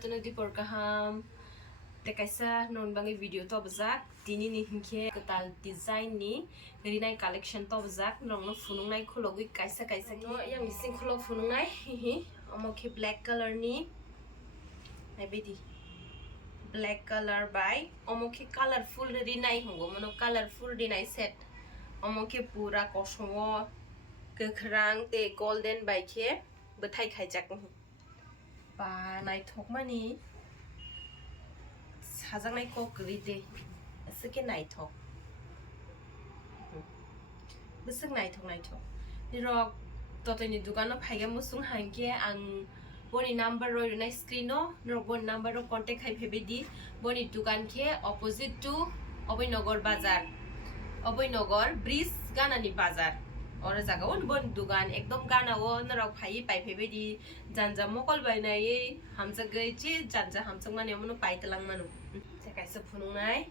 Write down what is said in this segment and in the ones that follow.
Natuna di porkaham tekaisa non bangi video to bajak tini ni hingke ketal design ni Rignai collection to bajak nong no funungnai khulogui kaisa no yang mising khulog funungnai hi omoke black color ni naibedi black color by omoke colorful Rignai hongo mono colorful Rignai set omoke pura kosongo gokrang te golden by ke betai khaijak ba naithokmani 사장나이 꼭 그리데 쓰게 나이토 무슨 나이토 니럭 또더니 두간노 파이가 무슨 한게 안 보니 넘버로 유나 스크린노 니럭 본 넘버로 컨택 하이 페베디 보니 두간케 opposite to Abhaynagar বাজার Abhaynagar bridge গানানি বাজার और जगह बन दुकान एकदम गाना वो नरक फाई पाई फेबेदी जानजा मकल बायनाय हमजा गैचे जानजा हमजों माने मनो पाइतलां मानु से काइसे फुनुंनाय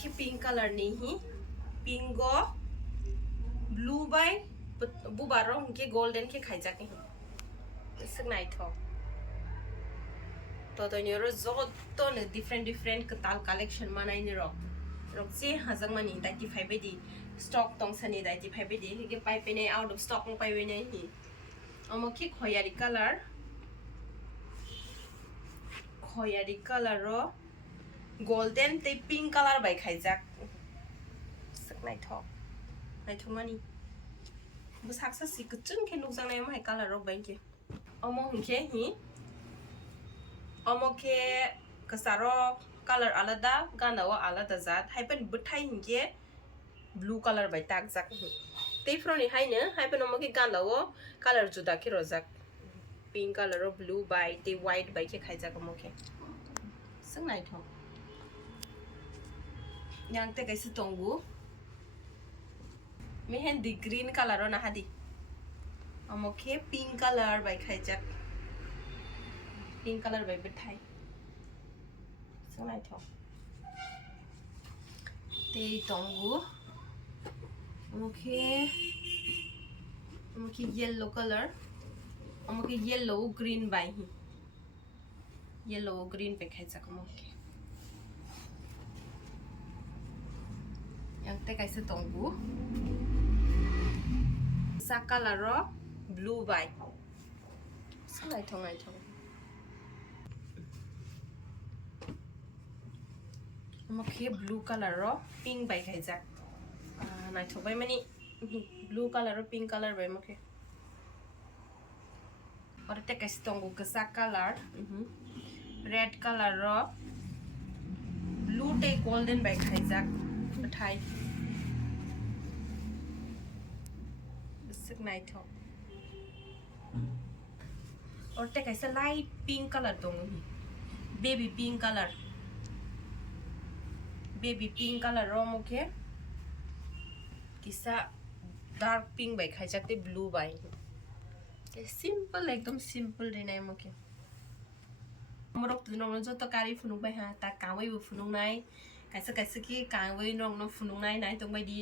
कि पिंक कलर नि हि पिंगो ब्लू बाय बुबारो के गोल्डन के खाइजाक हि सगनाय थ तो तनिरो जतो ने डिफरेंट कताल कलेक्शन मानाय नि रकसे हाजों मानि 95 Bedi stock tong sani daiti phaibe di ke pai pene out of stock ng pai wene hi omoki khoyari color ro golden te pink color bai khaijak saknai thomani bu saksa sikchung ke nukjang nai mai color ro bai ke omo hingke hi omoke kasaro color alada gana wa alada zat haipen buthai hingke blue color by tag jak te froni haine haipen omoke gandawo color juda ke rojak pink color ro blue by te white by ke khaijak omoke sangnai thong yang te kaisi tongu mehendi green color ro na hadi omoke pink color by khaijak pink color by bethai sangnai thong te tongu omoke yellow color omoke yellow green by hi yellow green pe khaijak omoke yang te kaise tongu sa color ro blue by sangai thong omoke blue color ro pink by khaijak nai thobai mani blue color or pink color bai moke or te kaisi tongu kasa color red color ro blue te golden bai khaijak thai sik nai tho or te kaisa light pink color tongu baby pink color ro moke kisa dark pink by khaijak te blue by simple एकदम simple Rignai moke morok tunong joto kari funung bai ha ta kawai bu funung nai kaisa ki kawai nong no funung nai tong bai di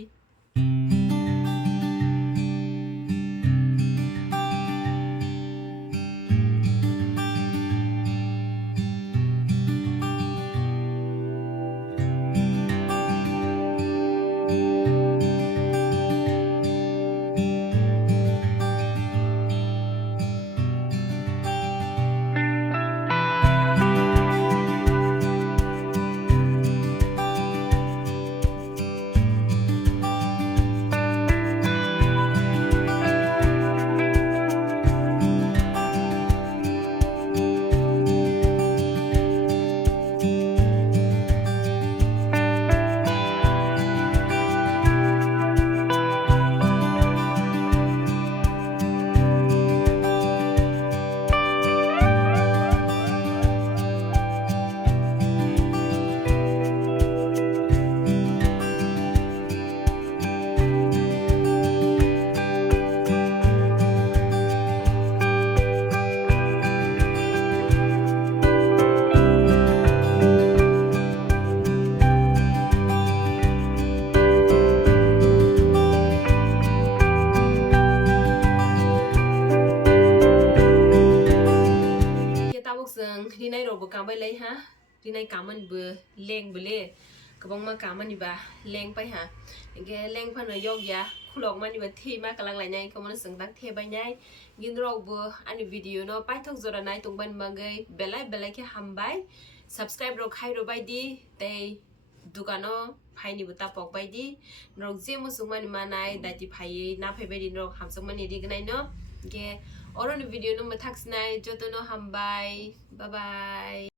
เลยฮะที่ในกามันเบอเล่งเบล่กระบองมากามันนี่บ่าเล่งไปฮะอย่างแกเล่งพันเลยกยาคุลอกมันนี่บ่ที่มากกำลังไหลไงก็มันสังตักเทไปไงกินรอกเบออันนี้วิดีโอเนาะไปทุกจระนายตรงบันมาเกยเบลแค่ทำไป subscribe รอกให้รอกไปดีแต่ดูกันเนาะไพ่นี่บุตรปอกไปดีรอกเจ้ามุสุมันมานายได้ที่ไพ่น้าไพ่ไปดีรอกทำสมันนี่ดีกันเนาะแกออร์ในวิดีโอนู้นมาทักษนายจดตัวเนาะทำไปบ๊ายบาย